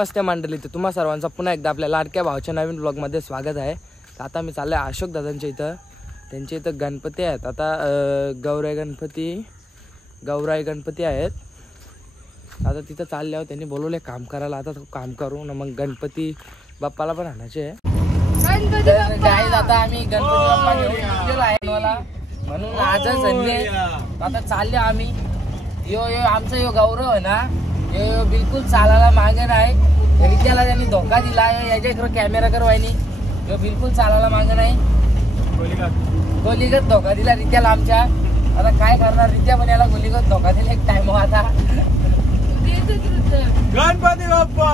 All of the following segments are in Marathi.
नमस्ते मंडळी, तुम्हा सर्वांचा पुन्हा एकदा आपल्या लाडक्या भावाच्या नवीन ब्लॉगमध्ये स्वागत आहे. तर आता मी चाललो आहे अशोक दादांच्या इथं. त्यांच्या इथं गणपती आहेत. आता गौराई गणपती आहेत. आता तिथं चालल्यावर त्यांनी बोलवले काम करायला. आता काम करू ना, मग गणपती बाप्पाला पण आणायचे आहे. आता आम्ही गणपती बाप्पा घेऊन आहे मला, म्हणून आजच संडे. आता चालले आम्ही. यो आमचा यो गौरव आहे ना, यो बिलकुल चालायला मागे नाही. रित्याला त्यांनी धोका दिला. याच्या इकडे कॅमेरा करवायनी. यो बिलकुल चालायला मागे नाही. गोलीगत धोका दिला रित्याला आमच्या. आता काय करणार, रित्या पण याला गोलीगत धोका दिला एक टाइम. आता गणपती बाप्पा,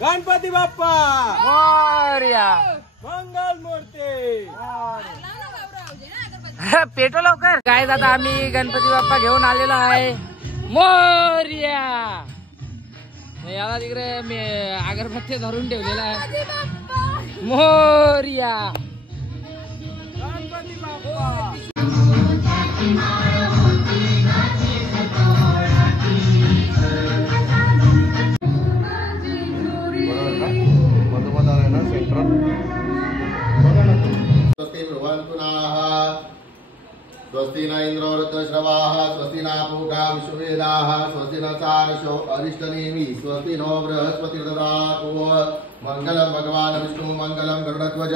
गणपती बाप्पा मोरया, मंगल मूर्ती. पेटो लवकर. काय जाता आम्ही गणपती बाप्पा घेऊन आलेलो आहे. मोरया. याला तिकडे मी अगरबत्ती धरून ठेवलेला आहे. मोरया. गणपती बाप्पा. स्वस्ति न इंद्रो ऋतश्रवाः स्वस्ति न पूषा विश्ववेदाः स्वस्ति न सारसो अरिष्टनेमि स्वस्ति नो बृहस्पति ददातु. मंगलम भगवान विष्णु मंगलम गरुड़ध्वज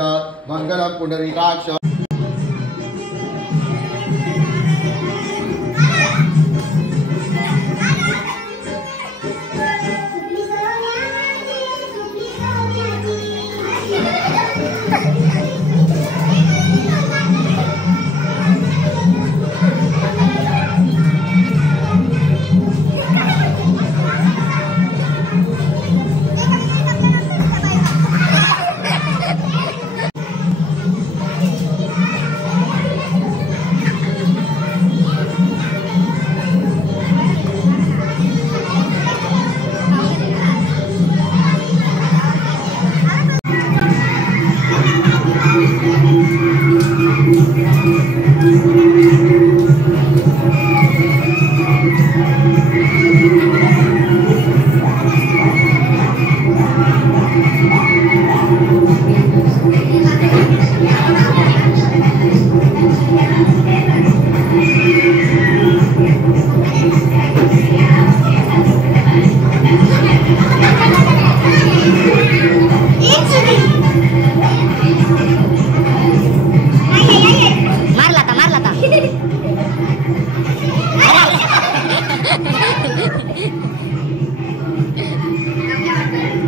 मंगलम पुंडरीकाक्ष.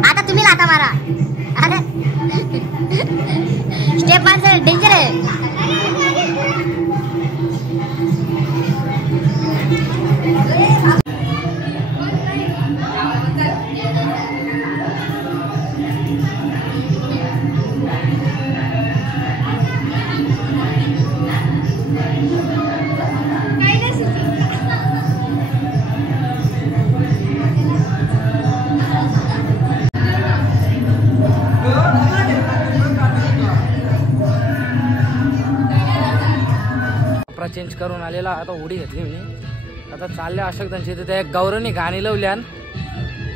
आता तुम्ही लाता मारा. अरे स्टेप माणसं डेंजर आहे. चेंज करून आलेला. आता उडी घेतली मी. आता चालले अशोक त्यांच्या इथे. त्या गौरवनी गाणी लावल्यान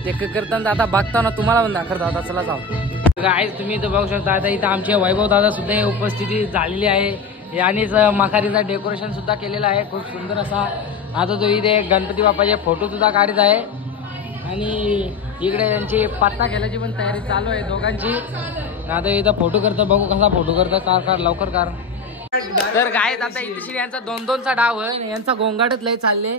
ते करताना आता बघताना तुम्हाला पण दाखवतो. आता चला जाऊ. काय तुम्ही इथं बघू शकता. आता इथं आमचे वैभव दादा सुद्धा उपस्थिती झालेली आहे. आणि मखारीचा डेकोरेशन सुद्धा केलेला आहे खूप सुंदर असा. आता तो इथे गणपती बाप्पाचे फोटो सुद्धा काढत आहे. आणि इकडे त्यांची पत्ता खेळायची पण तयारी चालू आहे दोघांची. आता इथं फोटो करतं. बघू कसा फोटो करतं. कार लवकर कार. तर काय आता इथे यांचा 2-2चा डाव आहे. यांचा गोंगाटच लय चालले.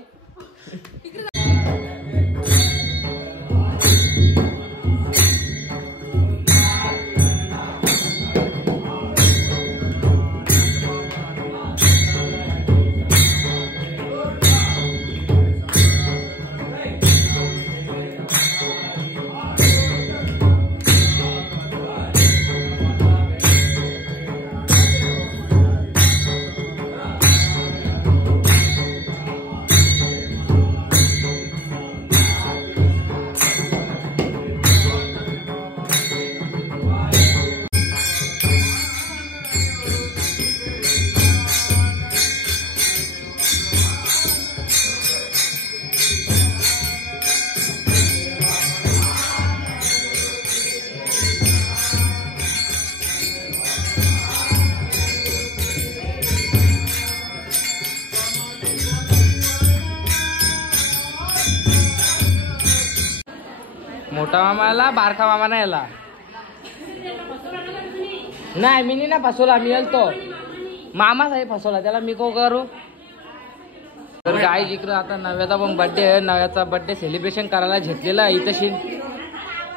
मोठा मामाला बारका मामा नाही याला नाही मी नाही ना फसवला मी येतो मामाच आहे फसवला त्याला मी को करू. तर काय जिकडं आता नव्याचा पण बर्थडे आहे नव्याचा बर्थडे सेलिब्रेशन करायला घेतलेला आहे इथं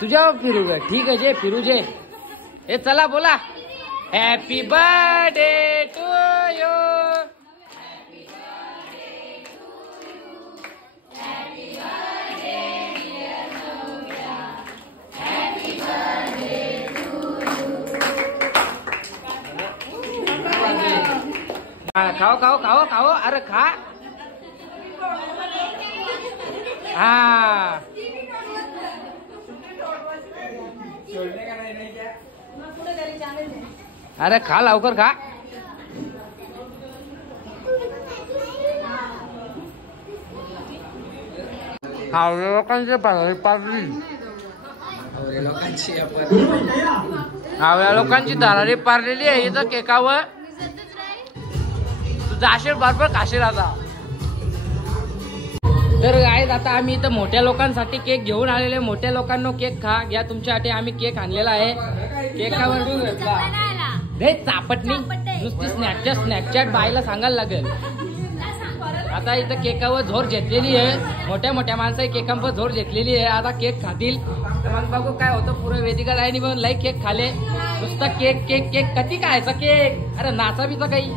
तुझ्या फिरू ग ठीक आहे जे फिरू जे ए चला बोला हॅपी बर्थडे टू यू. खाओ खाओ खाओ खाओ अरे खा हा अरे खा लवकर खा. लोकांची हावळ्या लोकांची दरारी पारलेली आहे इथं केकावर जाशील बरोबर खाशील आता. तर गाईज आता आम्ही इथं मोठ्या लोकांसाठी केक घेऊन आलेले मोठ्या लोकांना केक खा घ्या तुमच्यासाठी आम्ही केक आणलेला आहे केकावर हे चापटणी नुसती स्नॅपचॅट बायला सांगायला लागेल. आता इथं केकावर झोर घेतलेली आहे मोठ्या मोठ्या माणसाही केकांवर झोर घेतलेली आहे आता केक खातील मग बघू काय होतं पुरं वेदिका लाईनी पण लई केक खाले नुसता केक केक केक कधी खायचा केक अरे नाचा बिचा काही.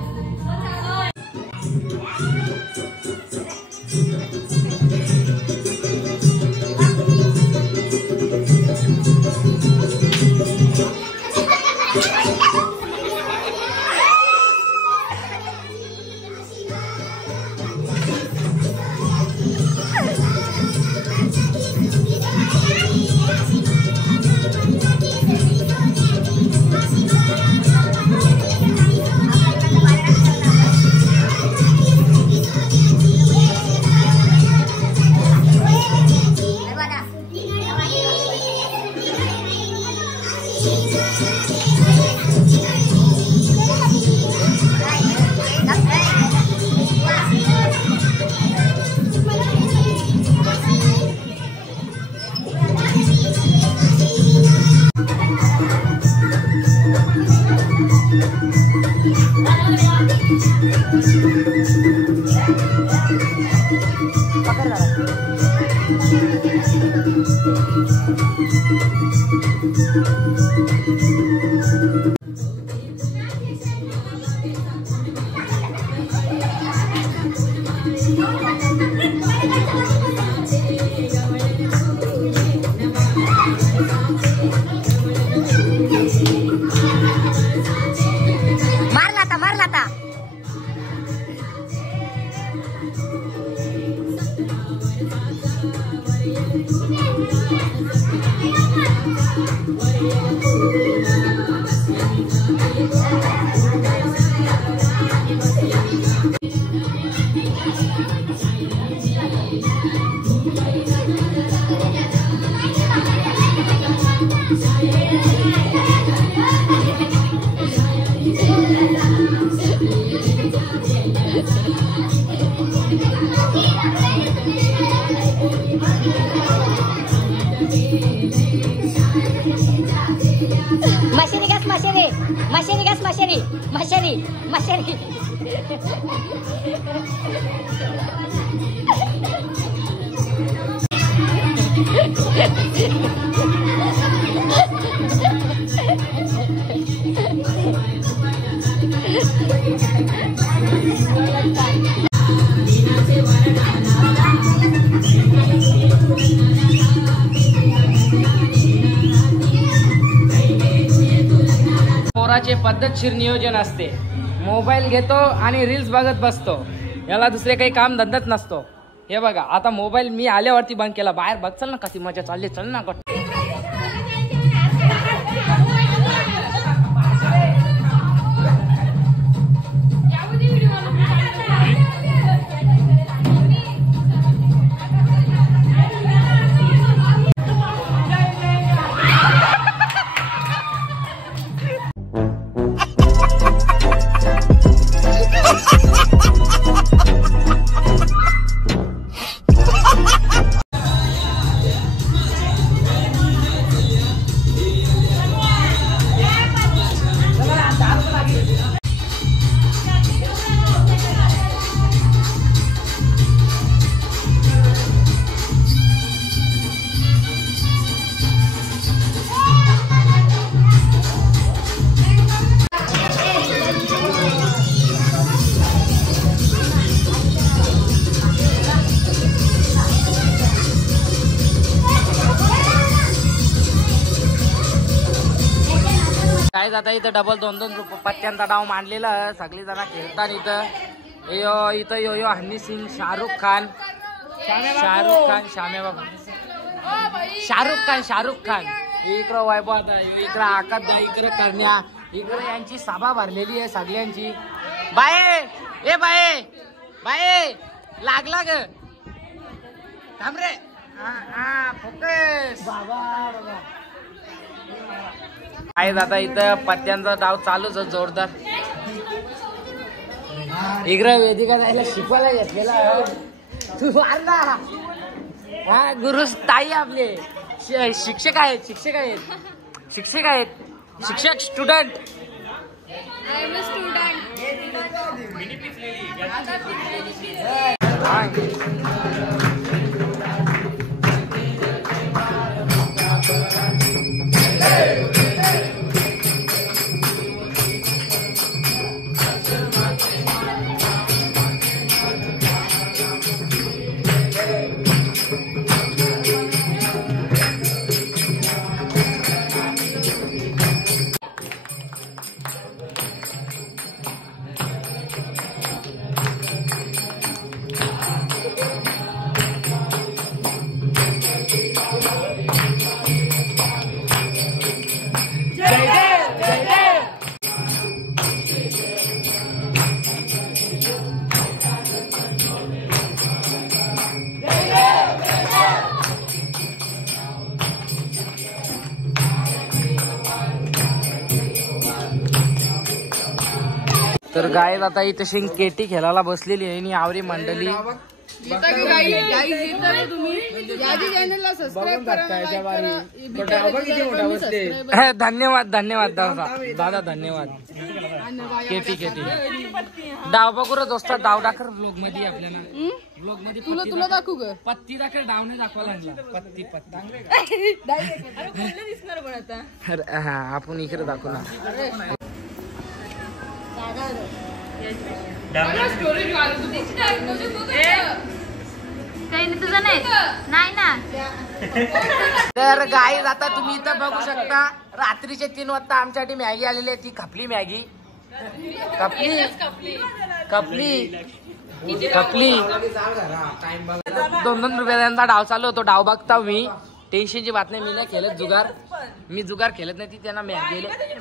मशरी पोराचे पद्धतशीर नियोजन असते. मोबाईल घेतो आणि रील्स बघत बसतो. याला दुसरे काही काम धंदाच नसतो. हे बघा आता मोबाईल मी आल्यावरती बंद केला. बाहेर बघ चल ना कशी मजा चालली. चल ना आता इथं डबल 2-2 पत्त्यांचा डाव मांडलेला सगळी जण खेळतात इथं. इथं यो हनी सिंग, शाहरुख खान, शाम्या बाबा, शाहरुख खान इकडं वैभव, इकडं आकाश, इकडं करण्या, इकडं यांची सभा भरलेली आहे सगळ्यांची. बाये बाये लागला ग थांब रे. फोकस आहे आता इथं पत्त्यांचा डाव चालूच आहे जोरदार. इकडं वेदिका जायला शिकवायला घेतलेला तू मारला. हा गुरु ताई आपले शिक्षक आहेत शिक्षक स्टुडंट. तर गाय आता इथं शिंग केटी खेळायला बसलेली आहे आणि आवरी मंडळी. धन्यवाद दादा धन्यवाद. केटी डाव बघू दोस्ता, डाव दाखर ब्लॉग मध्ये आपल्याला. ब्लॉग मध्ये तुला दाखवू ग पत्ती दाखर, डाव नाही दाखवा लागला. पत्ती हा आपण इकडे दाखवू ना. तर गाई आता तुम्ही इथं बघू शकता रात्रीचे 3 वाजता आमच्यासाठी मॅगी आलेली आहे. ती खपली मॅगी, खपली 2-2 रुपयांचा डाव चालू होतो. डाव बघता मी, टेन्शनची बात नाही. मी नाही खेळत जुगार, मी जुगार खेळत नाही. ती त्यांना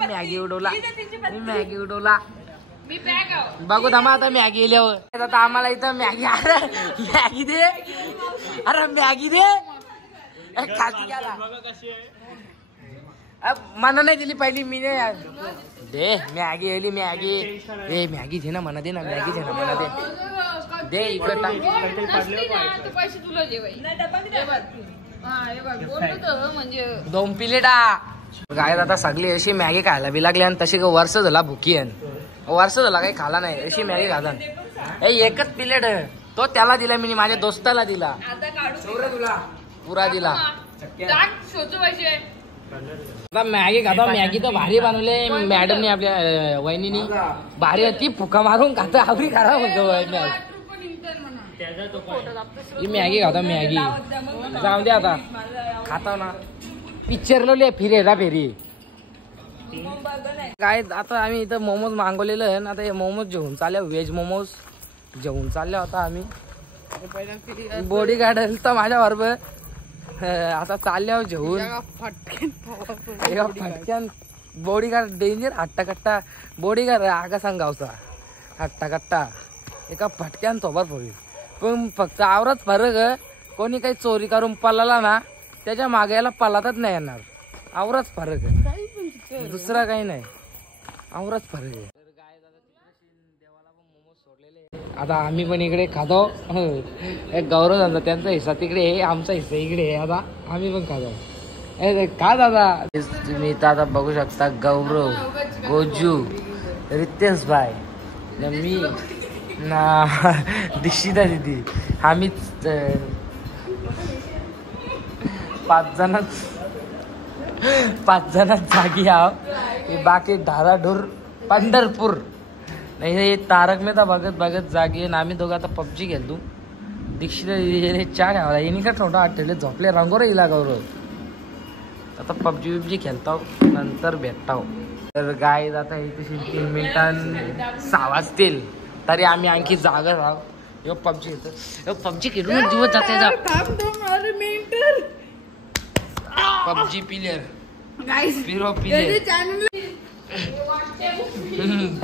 मॅगी उडवला. बघू थांबा आता मॅगी गेल्यावर. आता आम्हाला इथं मॅगी दे, अरे मॅगी दे. मना नाही दिली पहिली मी दे मॅगी आली. मॅगी दे ना म्हणा, दे ना मॅगी, दे ना म्हणा, दे इकडे पैसे तुला म्हणजे 2 प्लेटा. गाय आता सगळी अशी मॅगी खायला बी लागली आणि तशी वर्ष झाला भुकी आहे. वर्ष झाला काही खाला नाही अशी मॅगी खातात. एकच प्लेट तो त्याला दिला, मी माझ्या दोस्ताला दिला, पुरा दिला. आता मॅगी खाता. मॅगी तर भारी बनवले मॅडमनी, आपल्या वहिनीनी भारी होती. फुका मारून खाता, आवडी खराब होतो ही मॅगी खाता. मॅगी जाऊ दे आता, खाता ना. पिक्चर लावली फेरी काय. आता आम्ही इथं मोमोज मागवलेलं आहे. आता हे मोमोज जेवून चालले, व्हेज मोमोज जेवून चालले होता आम्ही. बॉडी गार्ड तर माझ्या बरोबर आता चालल्यावर जेवून फटक्यान. बॉडी गार्ड डेंजर, हट्टा बॉडी गार्ड आगा सांग गावचा हट्टा एका फटक्यान सोबत होईल. पण फक्त आवरच फरक, कोणी काही चोरी करून पळाला ना त्याच्या मागे याला पळातच नाही येणार. आवरच फरक आहे, दुसरा काही नाही. आवरच फरक आहे. आता आम्ही पण इकडे खातो. एक गौरव दादा त्यांचा हिस्सा तिकडे आहे, आमचा हिस्सा इकडे आहे. आता आम्ही पण खातो. का दादा तुम्ही इथं आता बघू शकता. गौरव, गोजू, रितेश भाई, मी ना दीक्षिता दिदी, आम्हीच 5 जणच जागी आहो. बाकी धाराढोर पंढरपूर नाही. हे तारक मेहता बघत जागी. आम्ही दोघं आता पबजी खेळतो. दीक्षिता दिदी चहा घ्यावा येणे का थोडं आठवले झोपले रंगोर येईल गौरव. आता पबजी खेळताव, नंतर भेटताव. तर गाय आता इथे 3 मिनिटां 6 वाजतील तरी आम्ही आणखी जागा राहू. यो पबजी येतो, पबजी खेळून दिवस जाते. पबजी प्लेयर पिरो प्लेयर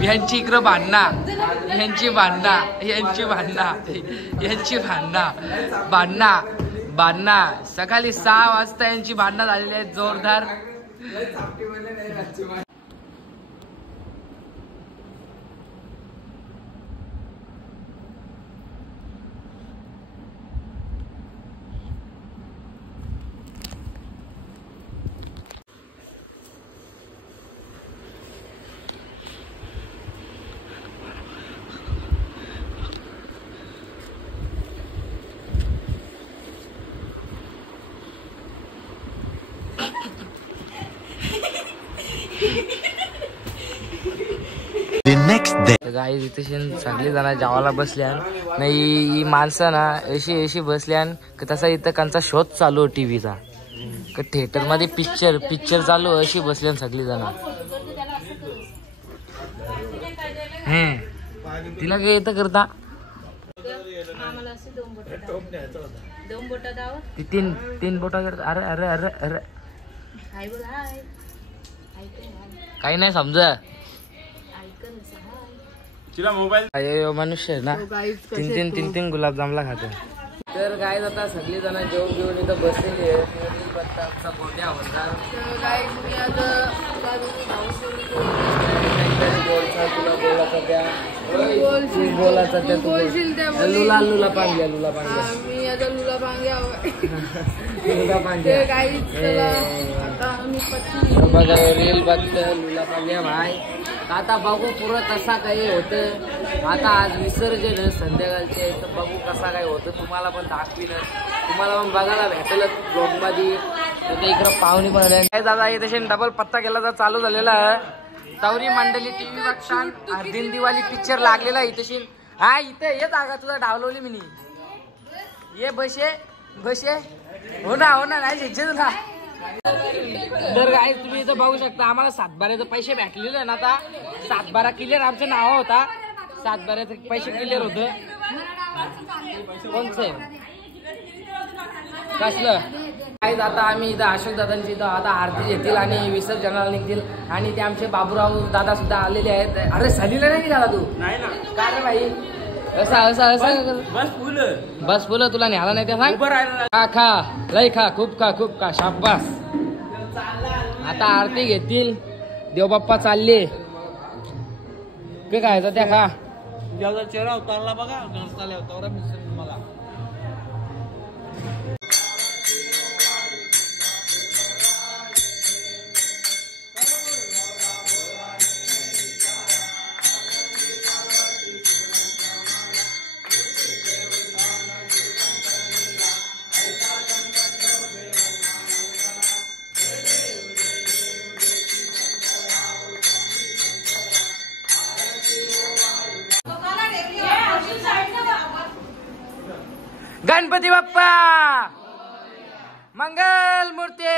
यांची इकडं भांडणा, यांची भांडणा, यांची भांडणा, यांची भांडणा, भांडणा भांडणा. सकाळी 6 वाजता यांची भांडणं झालेली आहेत जोरदार. गाई इथे सगळी जण जेवायला बसल्या नाही. ही माणसं ना अशी बसल्या तसा इथं त्यांचा शोध चालू टीव्हीचा. थिएटर मध्ये पिक्चर चालू अशी बसल्या सगळी जण. तिला काय येतं करता तीन बोटा करता. अरे अरे अरे अरे काही नाही समजा. मनुष्य ना तीन गुलाबजामला खातो. तर काय आता सगळी जण जेवण घेऊन इथं बसलेली आहे. गोट्या होणार बोलायचा त्या लुला लुला पांग्या लुला पांग्या बघा रील बघतं लुला पांग्या भाई. आता बघू पुरं कसा काही होतं. आता आज विसर्जन संध्याकाळचे बघू कसा काय होतं. तुम्हाला पण दाखवीनच, तुम्हाला पण बघायला भेटेलच ब्लॉगमध्ये. इकडं पाहुणी पण काय दादा तसे डबल पत्ता केला तर चालू झालेला आहे. तवरी मंडळी टीव्ही बघताना दिन दिवाळी पिक्चर लागलेला इथे. हा इथे येत आगा तुझा डावलवली मी ये बसे हो ना नाही तुला. तर काय तुम्ही इथं बघू शकता आम्हाला 7/12चे पैसे भेटलेले ना. आता 7/12 क्लिअर आमचं नाव होता. 7/12चे पैसे क्लिअर होतं. कोणचं कसलं काय. आता आम्ही इथं अशोक दादांची इथं आता आरती घेतील आणि विसर्जनाला निघतील. आणि ते आमचे बाबूराव दादा सुद्धा आलेले आहेत. अरे सलीला नाही झाला तू नाही ना काय रे भाई. बस फुलं तुला न्याला नाही त्या खा लय खा खूप खा शाबास. आता आरती घेतील. देवबाप्पा चालले काय खायचं त्या खा. चेहरा उतारला बघा होता मला. गणपती बाप्पा मंगल मूर्ती.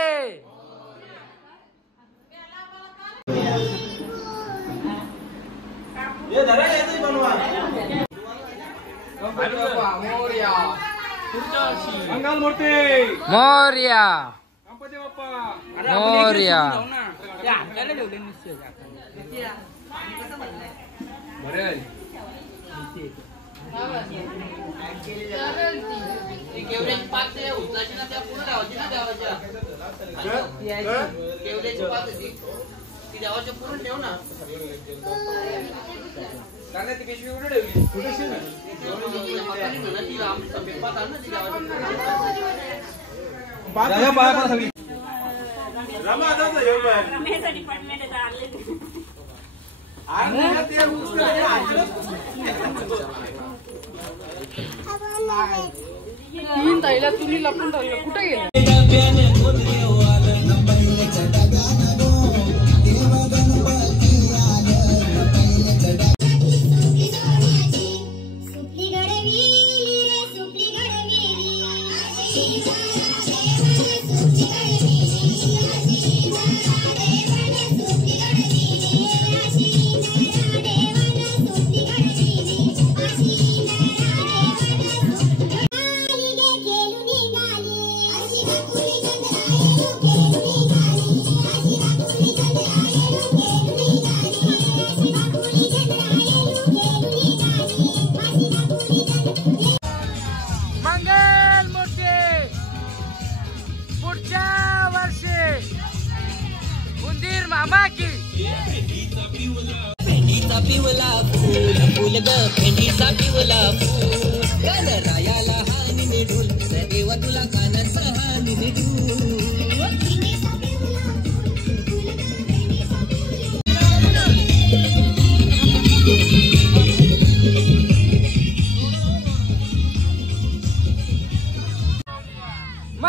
मंगल मूर्ती मोरया गणपती बाप्पा मोरया. तीन ताईला तुम्ही लपून ठेवलं कुठे गेलं. सुपली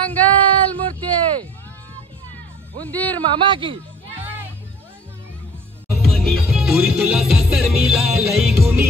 मंगल मूर्ती उंदीर मामा की तुला सासर मिळालंय गुणी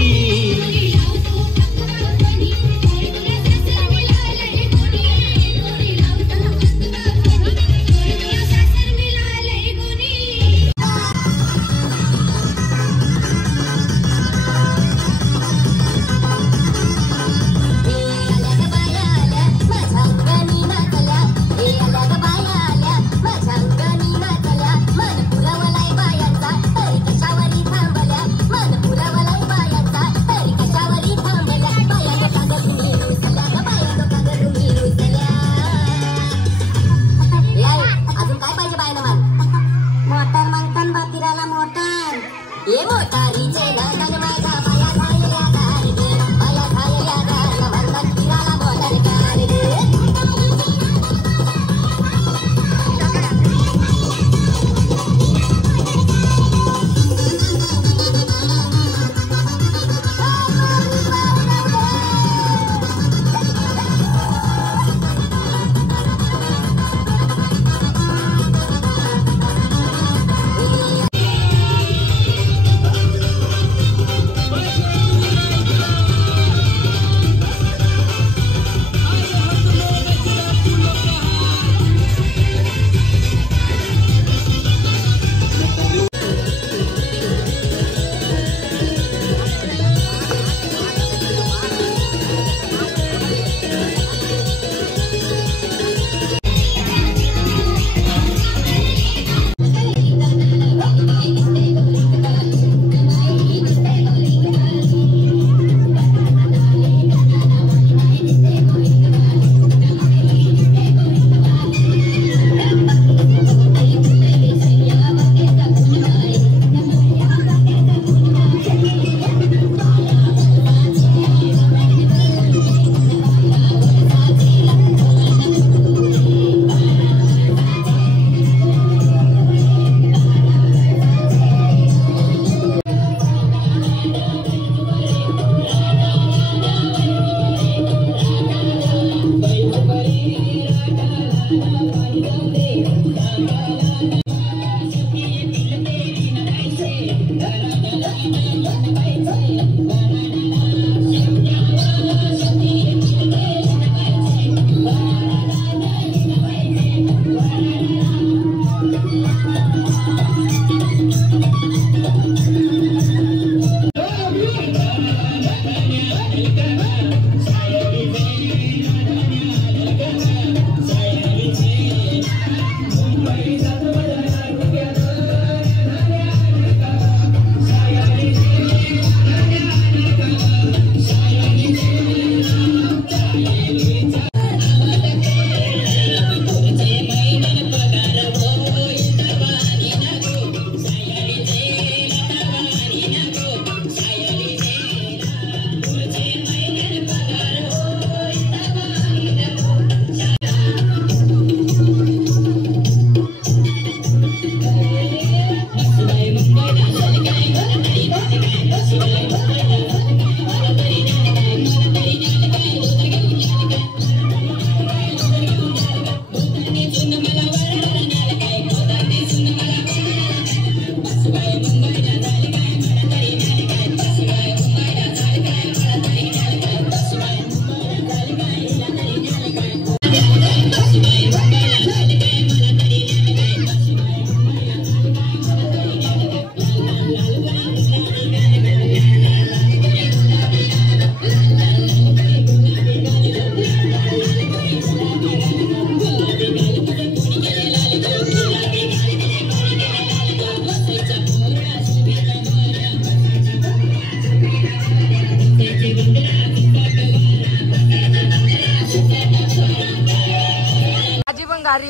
गाडी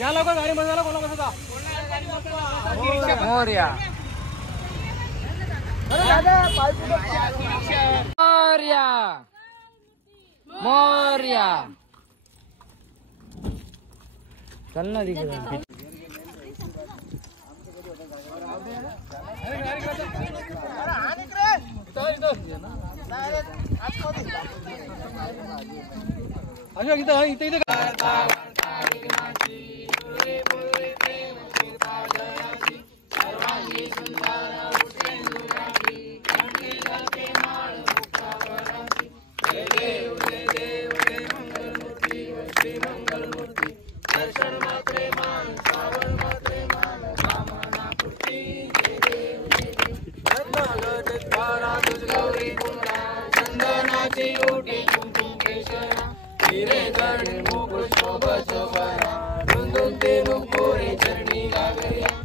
या लवकर गाडी बसायला कोणा कसं मोर्या मोर्या मोर्या चल ना तिकडे अशोक इथं इथे इथे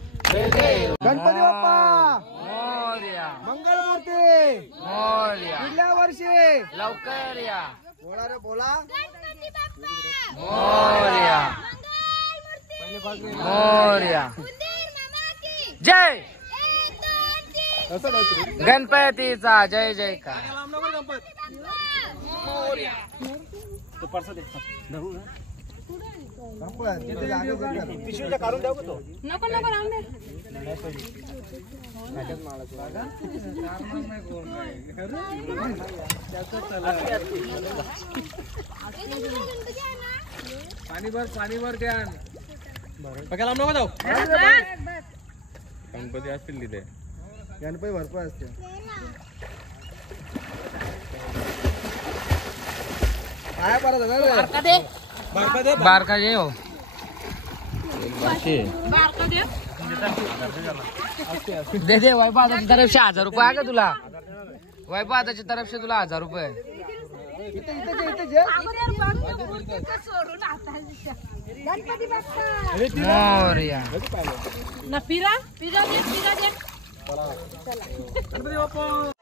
गणपती बाप्पा मोरया मंगलमूर्ती मोरया पुढल्या वर्षी लवकर या बोला रे बोला मोरया मोरया जय गणपतीचा जय जयकार पिशवीच्या काढून द्या तो नको नको राहून दे. पाणी भर द्या बघा लांब नको जाऊ गणपती असतील तिथे गणपती भरपूर असते काय बारका जय हो दे दे वैपादाची तरफ से 1000 रुपये आहे का तुला वैपादाची तरफ से तुला 1000 रुपये मोरया ना पिरा पिरा दे पिरा दे. गणपती बाप्पा